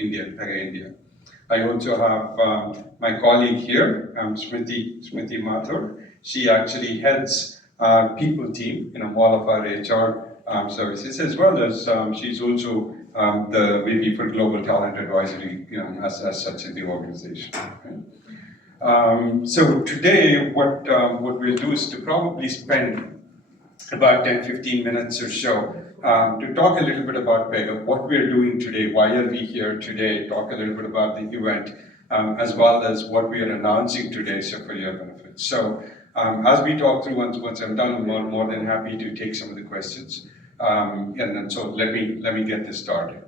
India, PEGA India. I also have my colleague here, Smriti Mathur. She actually heads our people team in all of our HR services, as well as she's also the VP for Global Talent Advisory, as such in the organization. So today, what we'll do is to probably spend about 10-15 minutes or so to talk a little bit about PEGA, what we're doing today, why are we here today, talk a little bit about the event, as well as what we are announcing today, so for your benefit. So as we talk through, once I'm done, I'm more than happy to take some of the questions. And then, so let me get this started.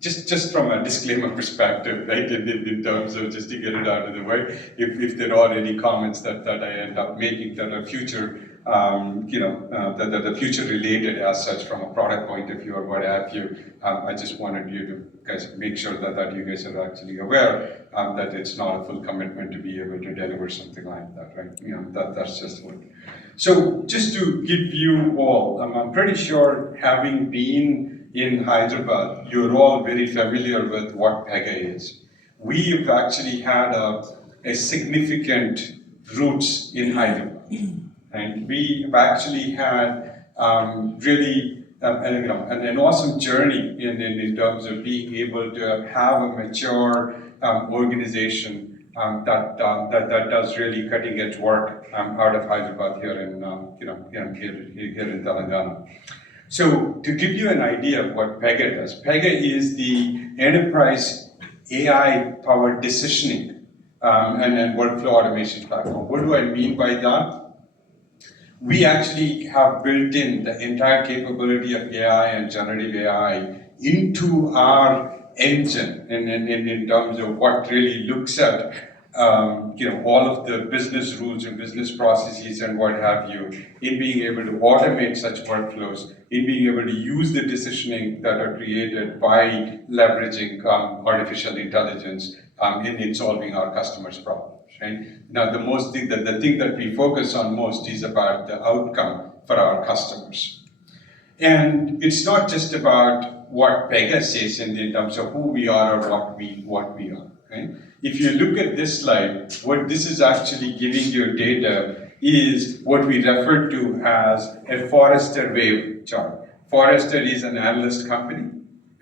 Just from a disclaimer perspective, right, in terms of just to get it out of the way, if there are any comments that I end up making that are future, that are future related as such from a product point of view or what have you, I just wanted you to guys make sure that you guys are actually aware that it's not a full commitment to be able to deliver something like that, right? That's just what. So just to give you all, I'm pretty sure having been in Hyderabad, you're all very familiar with what PEGA is. We've actually had a significant roots in Hyderabad, and we've actually had really an awesome journey in terms of being able to have a mature organization that does really cutting edge work out of Hyderabad here in Telangana. So to give you an idea of what PEGA does, PEGA is the enterprise AI-powered decisioning and workflow automation platform. What do I mean by that? We actually have built in the entire capability of AI and generative AI into our engine in terms of what really looks at all of the business rules and business processes and what have you, in being able to automate such workflows, in being able to use the decisioning that are created by leveraging artificial intelligence in solving our customers' problems. Right? Now, the thing that we focus on most is about the outcome for our customers. And it's not just about what PEGA says in terms of who we are or what we are. Right? If you look at this slide, what this is actually giving you data is what we refer to as a Forrester Wave chart. Forrester is an analyst company,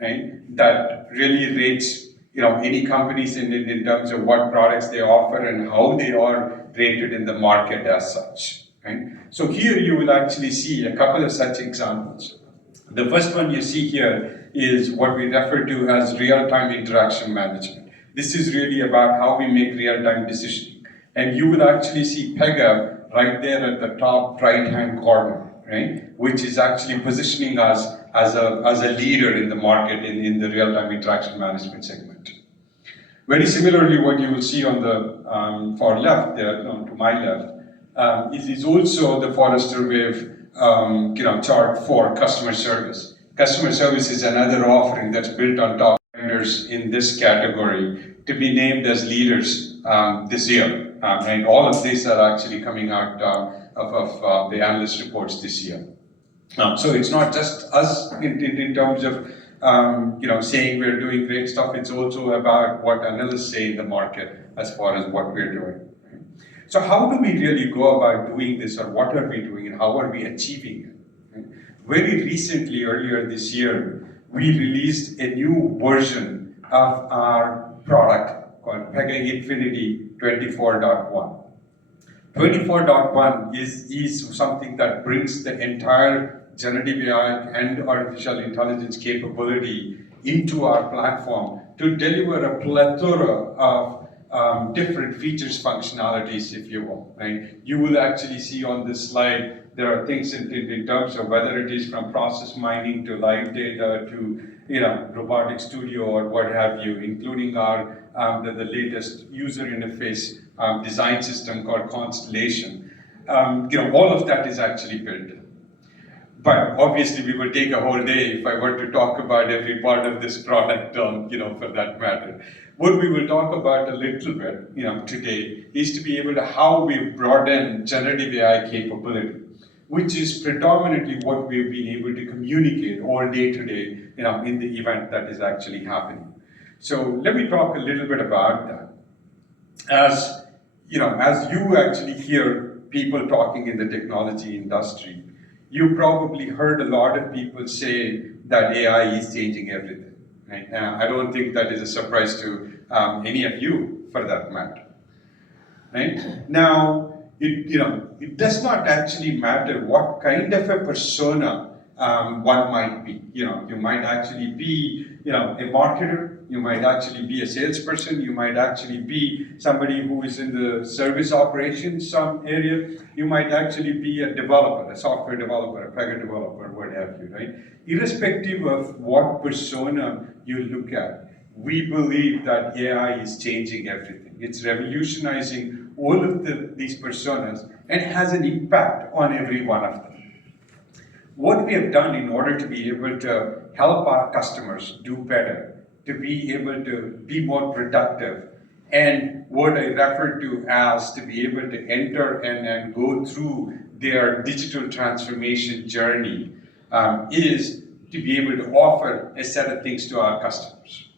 right, that really rates any companies in terms of what products they offer and how they are rated in the market as such. Right? So here you will actually see a couple of such examples. The first one you see here is what we refer to as real-time interaction management. This is really about how we make real-time decisioning. And you will actually see PEGA right there at the top right-hand corner, right? Which is actually positioning us as a leader in the market in the real-time interaction management segment. Very similarly, what you will see on the far left there, to my left, is also the Forrester Wave chart for customer service. Customer service is another offering that's built on top vendors in this category to be named as leaders this year. And all of these are actually coming out of the analyst reports this year. So it's not just us in terms of saying we're doing great stuff. It's also about what analysts say in the market as far as what we're doing. So how do we really go about doing this, or what are we doing, and how are we achieving it? Very recently, earlier this year, we released a new version of our product called PEGA Infinity 24.1. 24.1 is something that brings the entire generative AI and artificial intelligence capability into our platform to deliver a plethora of different features, functionalities, if you will. Right? You will actually see on this slide there are things in terms of whether it is from process mining to live data to robotic studio or what have you, including our the latest user interface design system called Constellation. All of that is actually built. But obviously, we would take a whole day if I were to talk about every part of this product, for that matter. What we will talk about a little bit, today is to be able to how we brought in generative AI capability. which is predominantly what we've been able to communicate all day today, in the event that is actually happening. So let me talk a little bit about that. As you actually hear people talking in the technology industry, you probably heard a lot of people say that AI is changing everything. Right? I don't think that is a surprise to any of you, for that matter. Right? Now, it does not actually matter what kind of a persona one might be. You might actually be, a marketer. You might actually be a salesperson. You might actually be somebody who is in the service operations some area. You might actually be a developer, a software developer, a PEGA developer, what have you, right? Irrespective of what persona you look at, we believe that AI is changing everything. It's revolutionizing all of these personas and has an impact on every one of them. What we have done in order to be able to help our customers do better, to be able to be more productive, and what I refer to as to be able to enter and go through their digital transformation journey, is to be able to offer a set of things to our customers.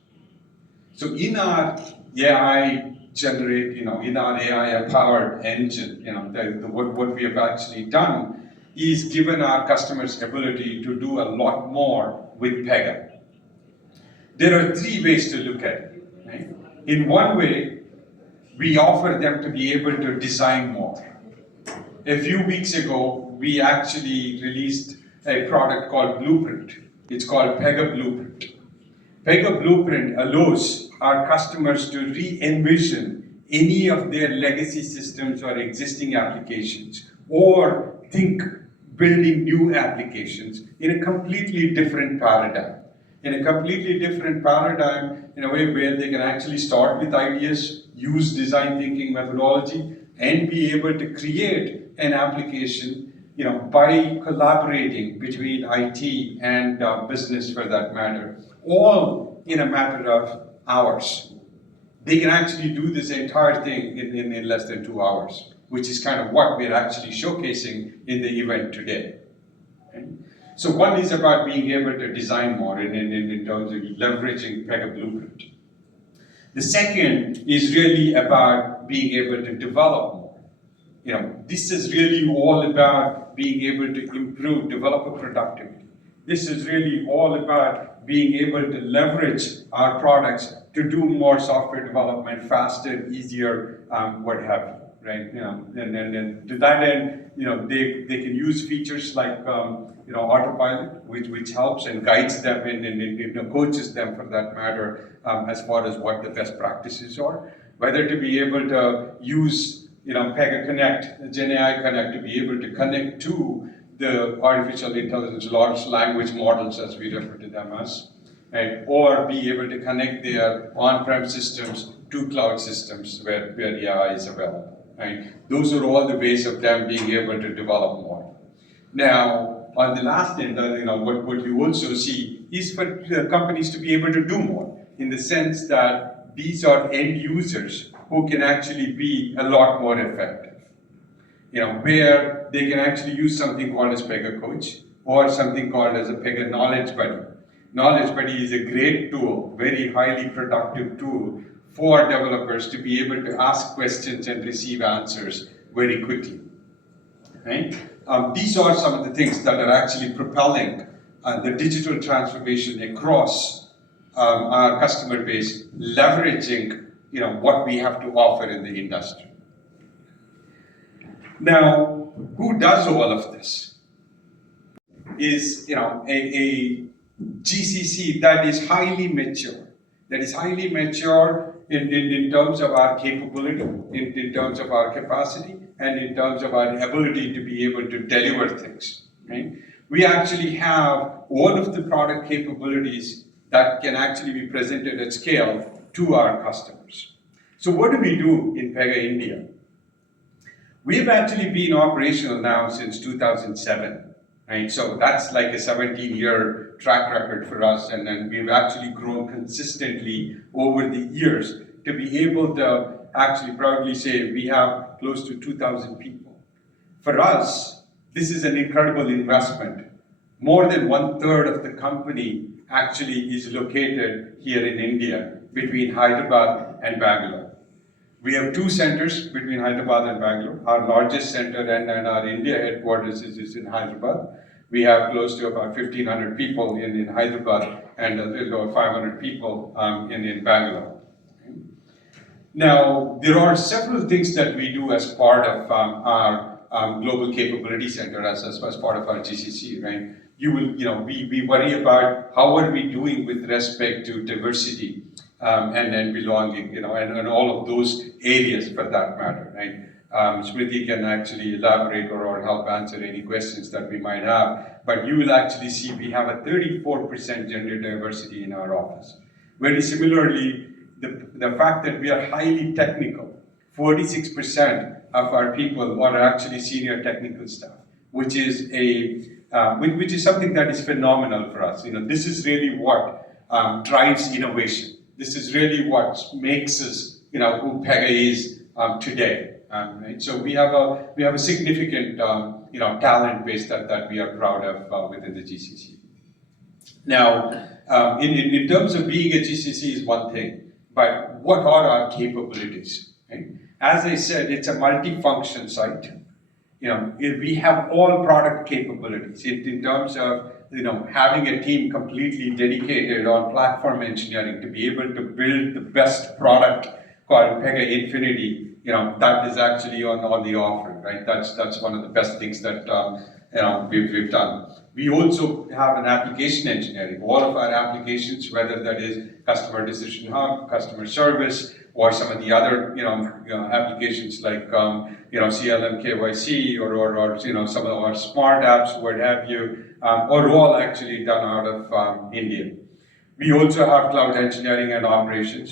So in our AI in our AI-powered engine, what we have actually done is given our customers ability to do a lot more with PEGA. There are three ways to look at it. Right? In one way, we offer them to be able to design more. A few weeks ago, we actually released a product called Blueprint. It's called PEGA Blueprint. PEGA Blueprint allows our customers to re-envision any of their legacy systems or existing applications, or think building new applications in a completely different paradigm. In a completely different paradigm, in a way where they can actually start with ideas, use design thinking methodology, and be able to create an application, by collaborating between IT and business, for that matter, all in a matter of hours. They can actually do this entire thing in less than 2 hours, which is kind of what we're actually showcasing in the event today. Okay? So one is about being able to design more in terms of leveraging PEGA Blueprint. The second is really about being able to develop more. This is really all about being able to improve developer productivity. This is really all about being able to leverage our products to do more software development faster, easier, what have you. Right, and to that end, they can use features like autopilot, which helps and guides them and coaches them, for that matter, as far as what the best practices are. Whether to be able to use PEGA Connect, GenAI Connect, to be able to connect to the artificial intelligence large language models, as we refer to them as, right? Or be able to connect their on-prem systems to cloud systems where AI is available. Right? Those are all the ways of them being able to develop more. Now, on the last end, what you also see is for companies to be able to do more, in the sense that these are end users who can actually be a lot more effective. Where they can actually use something called as PEGA Coach, or something called as a PEGA Knowledge Buddy. Knowledge Buddy is a great tool, very highly productive tool for developers to be able to ask questions and receive answers very quickly. Right? These are some of the things that are actually propelling the digital transformation across our customer base, leveraging what we have to offer in the industry. Now, who does all of this? Is a GCC that is highly mature. That is highly mature in terms of our capability, in terms of our capacity, and in terms of our ability to be able to deliver things. Right? We actually have all of the product capabilities that can actually be presented at scale to our customers. So what do we do in PEGA India? We've actually been operational now since 2007. Right? So that's like a 17-year track record for us, and then we've actually grown consistently over the years to be able to actually proudly say we have close to 2,000 people. For us, This is an incredible investment. More than 1/3 of the company actually is located here in India, between Hyderabad and Bangalore. We have two centers between Hyderabad and Bangalore. Our largest center and our India headquarters is in Hyderabad. We have close to about 1,500 people in Hyderabad and a little over 500 people in Bangalore. Now, there are several things that we do as part of our Global Capability Center, as part of our GCC, right? We worry about how are we doing with respect to diversity and belonging, and all of those areas for that matter, right? Smriti can actually elaborate or help answer any questions that we might have, but you will actually see we have a 34% gender diversity in our office. Very similarly, the fact that we are highly technical, 46% of our people are actually senior technical staff, which is something that is phenomenal for us. This is really what drives innovation. This is really what makes us, who PEGA is today. Right? So we have a significant, talent base that we are proud of within the GCC. Now, in terms of being a GCC is one thing, but what are our capabilities? Right? As I said, it's a multi-function site. We have all product capabilities in terms of having a team completely dedicated on platform engineering to be able to build the best product called PEGA Infinity. That is actually on the offering, right? That's one of the best things that we've done. We also have an application engineering. All of our applications, whether that is Customer Decision Hub, Customer Service, or some of the other applications like CLM, KYC, or some of our smart apps, what have you, are all actually done out of India. We also have cloud engineering and operations.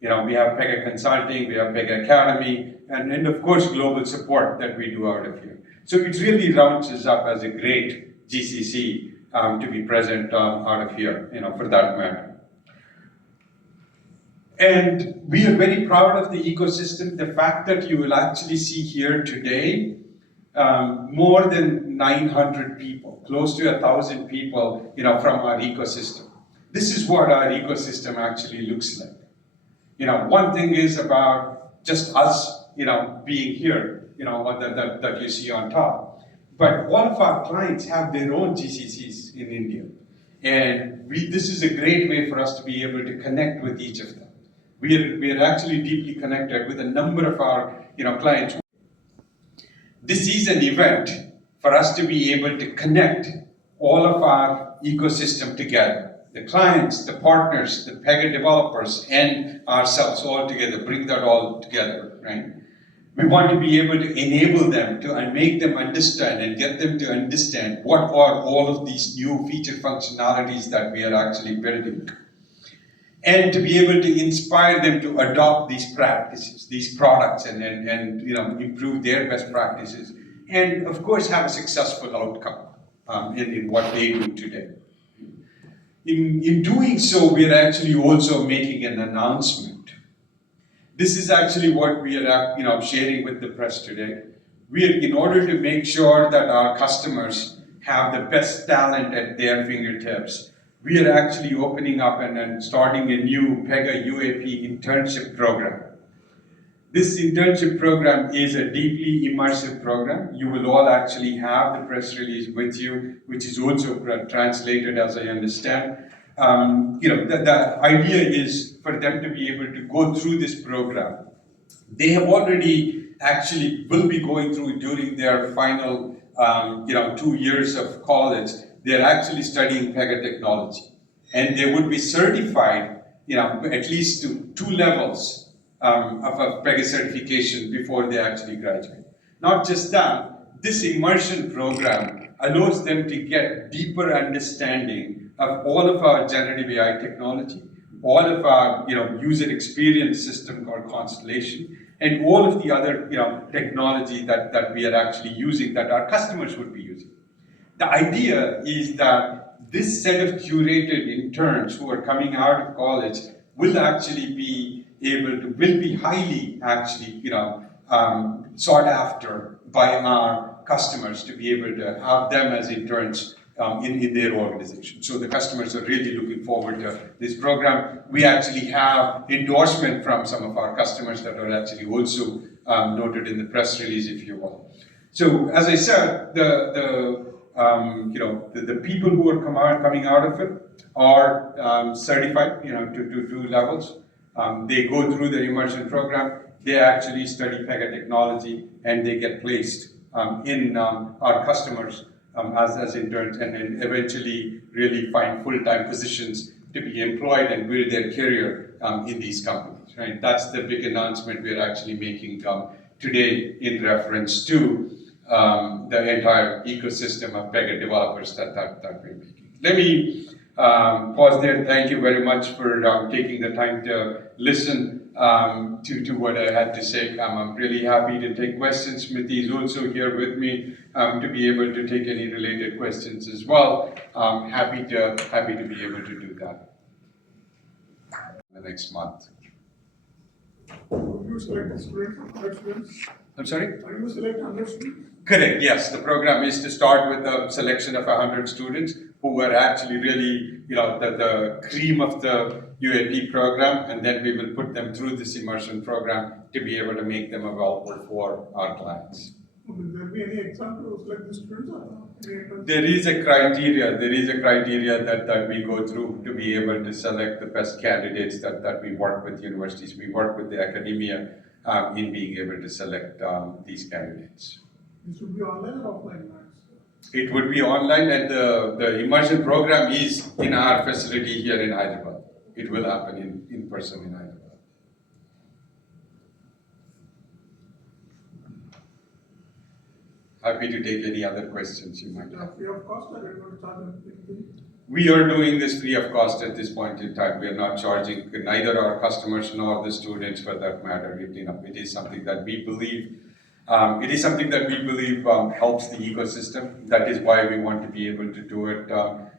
We have PEGA Consulting, we have PEGA Academy, and of course global support that we do out of here. So it really rounds us up as a great GCC to be present out of here, for that matter. And we are very proud of the ecosystem. The fact that you will actually see here today, more than 900 people, close to 1,000 people, from our ecosystem. This is what our ecosystem actually looks like. One thing is about just us, being here, that you see on top. But all of our clients have their own GCCs in India. And this is a great way for us to be able to connect with each of them. We are actually deeply connected with a number of our clients. This is an event for us to be able to connect all of our ecosystem together. The clients, the partners, the PEGA developers, and ourselves all together, bring that all together, right? We want to be able to enable them and make them understand and get them to understand what are all of these new feature functionalities that we are actually building. And to be able to inspire them to adopt these practices, these products, and improve their best practices, and of course have a successful outcome in what they do today. In doing so, we are actually also making an announcement. This is actually what we are sharing with the press today. In order to make sure that our customers have the best talent at their fingertips, we are actually opening up and starting a new PEGA UAP internship program. This internship program is a deeply immersive program. You will all actually have the press release with you, which is also translated, as I understand. The idea is for them to be able to go through this program. They have already actually will be going through during their final 2 years of college. They're actually studying PEGA technology, and they would be certified, at least to 2 levels of a PEGA certification before they actually graduate. Not just that, this immersion program allows them to get deeper understanding of all of our generative AI technology, all of our user experience system called Constellation, and all of the other technology that we are actually using, that our customers would be using. The idea is that this set of curated interns who are coming out of college will actually be highly actually sought after by our customers to be able to have them as interns in their organization. So the customers are really looking forward to this program. We actually have endorsement from some of our customers that are actually also noted in the press release, if you will. So as I said, the people who are coming out of it are certified, to two levels. They go through the immersion program. They actually study PEGA technology, and they get placed in our customers as interns, and then eventually really find full-time positions to be employed and build their career in these companies. Right? That's the big announcement we're actually making today in reference to the entire ecosystem of PEGA developers that we're making. Let me pause there. Thank you very much for taking the time to listen to what I had to say. I'm really happy to take questions. Smithy is also here with me to be able to take any related questions as well. Happy to be able to do that the next month. Will you select the students? I'm sorry? Are you select 100 students? Correct, yes. The program is to start with a selection of 100 students who are actually really, the cream of the UAP program, and then we will put them through this immersion program to be able to make them available for our clients. Will there be any exam to select the students or There is a criteria that we go through to be able to select the best candidates that we work with universities. We work with the academia in being able to select these candidates. It should be online or offline? It would be online, and the immersion program is in our facility here in Hyderabad. It will happen in person in Hyderabad. Happy to take any other questions you might have. Free of cost, or are you going to charge anything? We are doing this free of cost at this point in time. We are not charging neither our customers nor the students for that matter. It is something that we believe helps the ecosystem. That is why we want to be able to do it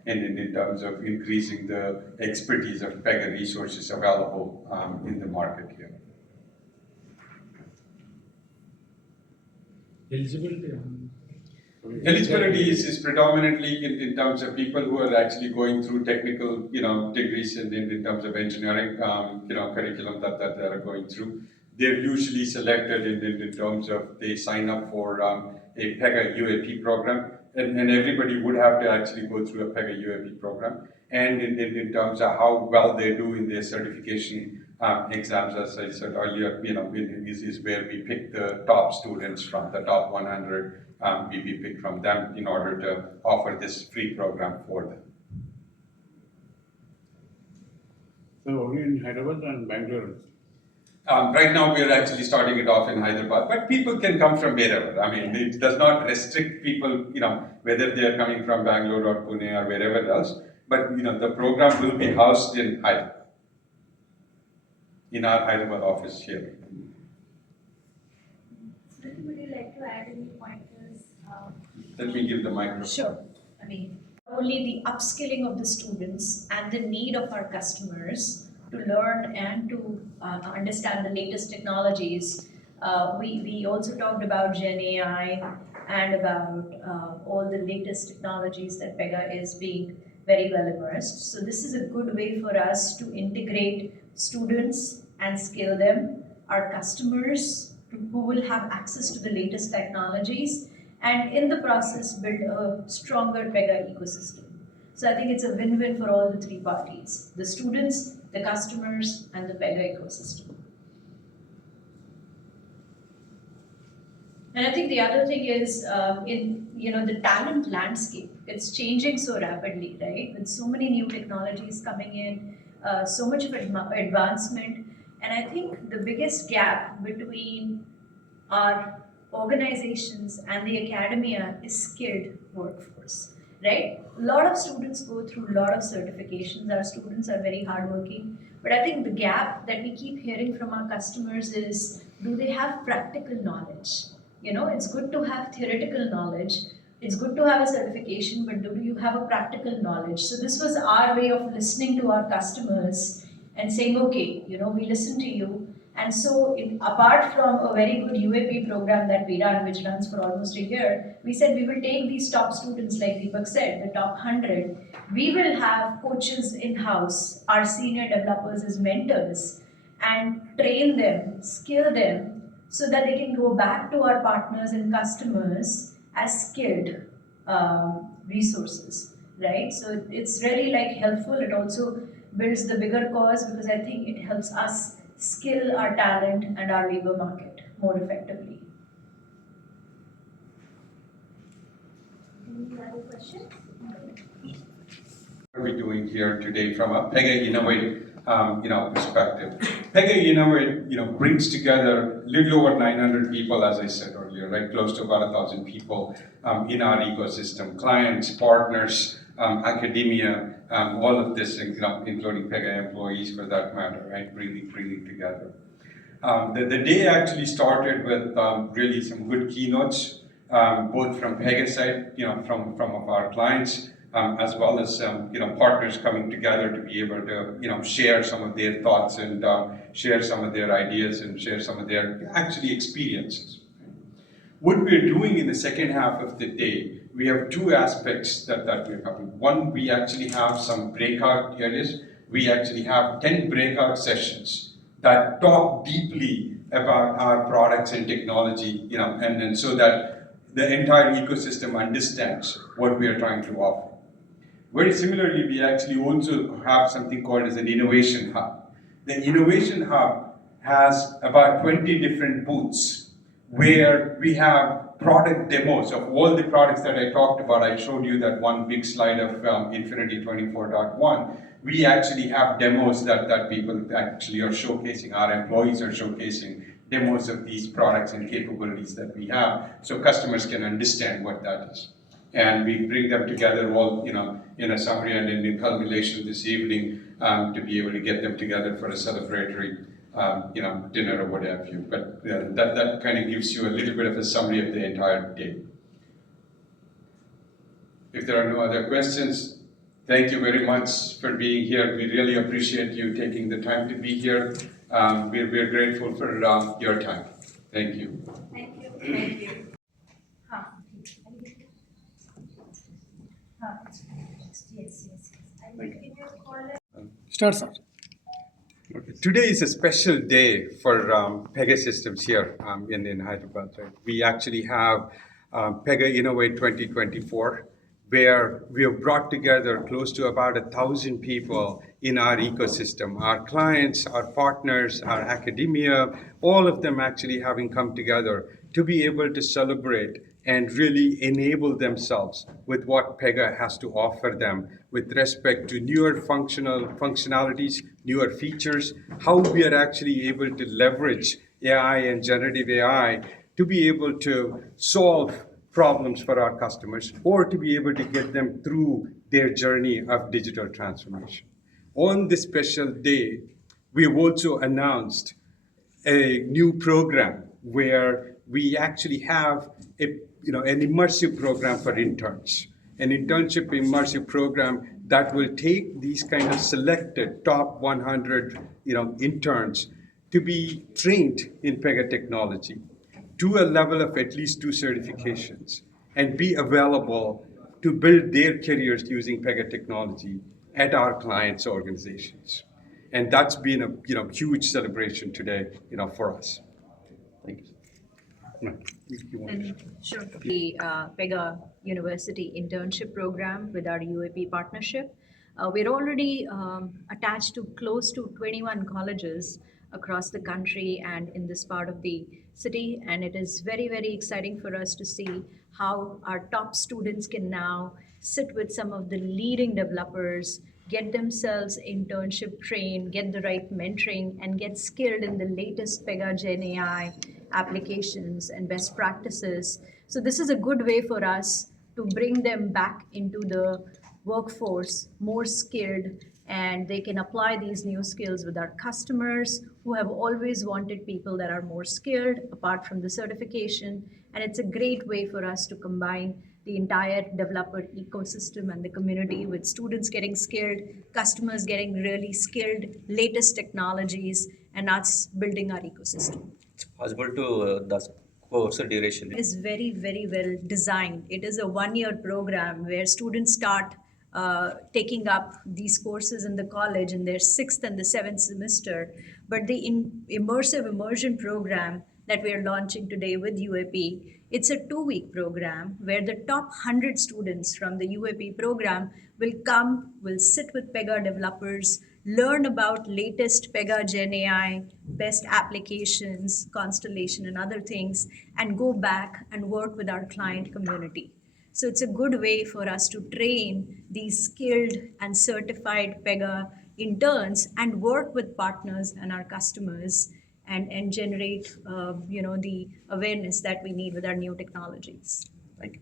in terms of increasing the expertise of PEGA resources available in the market here. Eligibility is predominantly in terms of people who are actually going through technical, degrees in terms of engineering, curriculum that they are going through. They're usually selected in terms of they sign up for a PEGA UAP program, and everybody would have to actually go through a PEGA UAP program. And in terms of how well they do in their certification exams, as I said earlier, is where we pick the top students from the top 100. We pick from them in order to offer this free program for them. So only in Hyderabad and Bangalore? Right now we are actually starting it off in Hyderabad, but people can come from wherever. I mean, it does not restrict people, whether they are coming from Bangalore or Pune or wherever else. But the program will be housed in Hyderabad, in our Hyderabad office here. Would you like to add any pointers? Let me give the microphone. Sure. Only the upskilling of the students and the need of our customers to learn and to understand the latest technologies. We also talked about Gen AI and about all the latest technologies that PEGA is being very well immersed. So this is a good way for us to integrate students and scale them, our customers who will have access to the latest technologies, and in the process build a stronger PEGA ecosystem. So I think it's a win-win for all the three parties, the students, the customers, and the PEGA ecosystem. And I think the other thing is in the talent landscape, it's changing so rapidly, right? With so many new technologies coming in, so much of advancement, and I think the biggest gap between our organizations and the academia is skilled workforce, right? A lot of students go through a lot of certifications. Our students are very hardworking, but I think the gap that we keep hearing from our customers is, do they have practical knowledge? It's good to have theoretical knowledge. It's good to have a certification, but do you have a practical knowledge? So this was our way of listening to our customers and saying, okay, we listen to you, And so, apart from a very good UAP program that we run, which runs for almost a year, we said we will take these top students, like Deepak said, the top 100. We will have coaches in-house, our senior developers as mentors, and train them, skill them, so that they can go back to our partners and customers as skilled resources, right? So it's really like helpful. It also builds the bigger cause because I think it helps us skill our talent and our labor market more effectively. Any other questions? What are we doing here today from a PEGA Innovate perspective? PEGA Innovate brings together a little over 900 people, as I said earlier, right? Close to about 1,000 people in our ecosystem, clients, partners, academia, all of this, including PEGA employees for that matter, right? Bringing together. The day actually started with really some good keynotes, both from PEGA side, from our clients, as well as partners coming together to be able to share some of their thoughts and share some of their ideas and share some of their actually experiences. What we're doing in the second half of the day, we have two aspects that we're covering. One, we actually have some breakout areas. We actually have 10 breakout sessions that talk deeply about our products and technology, and so that the entire ecosystem understands what we are trying to offer. Very similarly, we actually also have something called as an innovation hub. The innovation hub has about 20 different booths where we have product demos of all the products that I talked about. I showed you that one big slide of Infinity 24.1. We actually have demos that people actually are showcasing, our employees are showcasing demos of these products and capabilities that we have so customers can understand what that is. And we bring them together all, in a summary and in culmination this evening to be able to get them together for a celebratory, dinner or what have you. But that kind of gives you a little bit of a summary of the entire day. If there are no other questions, thank you very much for being here. We really appreciate you taking the time to be here. We're grateful for your time. Thank you. Thank you. Thank you. Yes. I will give you a call. Start, sir. Okay. Today is a special day for PEGA Systems here in Hyderabad. Right? We actually have PEGA Innovate 2024, where we have brought together close to about 1,000 people in our ecosystem, our clients, our partners, our academia, all of them actually having come together to be able to celebrate and really enable themselves with what PEGA has to offer them with respect to newer functionalities, newer features, how we are actually able to leverage AI and generative AI to be able to solve problems for our customers or to be able to get them through their journey of digital transformation. On this special day, we have also announced a new program where we actually have an immersive program for interns, an internship immersive program that will take these kind of selected top 100 interns to be trained in PEGA technology to a level of at least 2 certifications and be available to build their careers using PEGA technology at our clients' organizations. And that's been a huge celebration today for us. Thank you. Sure. The PEGA University Internship Program with our UAP partnership. We're already attached to close to 21 colleges across the country and in this part of the city, and it is very, very exciting for us to see how our top students can now sit with some of the leading developers, get themselves internship trained, get the right mentoring, and get skilled in the latest PEGA Gen AI applications and best practices. So this is a good way for us to bring them back into the workforce more skilled, and they can apply these new skills with our customers who have always wanted people that are more skilled apart from the certification. And it's a great way for us to combine the entire developer ecosystem and the community with students getting skilled, customers getting really skilled, latest technologies, and us building our ecosystem. It's possible to the course duration. Is very, very well designed. It is a 1-year program where students start taking up these courses in the college in their 6th and the 7th semester. But the immersive immersion program that we are launching today with UAP, it's a 2-week program where the top 100 students from the UAP program will sit with PEGA developers, learn about latest PEGA Gen AI, best applications, Constellation and other things, and go back and work with our client community. So it's a good way for us to train these skilled and certified PEGA interns and work with partners and our customers and generate the awareness that we need with our new technologies. Thank you.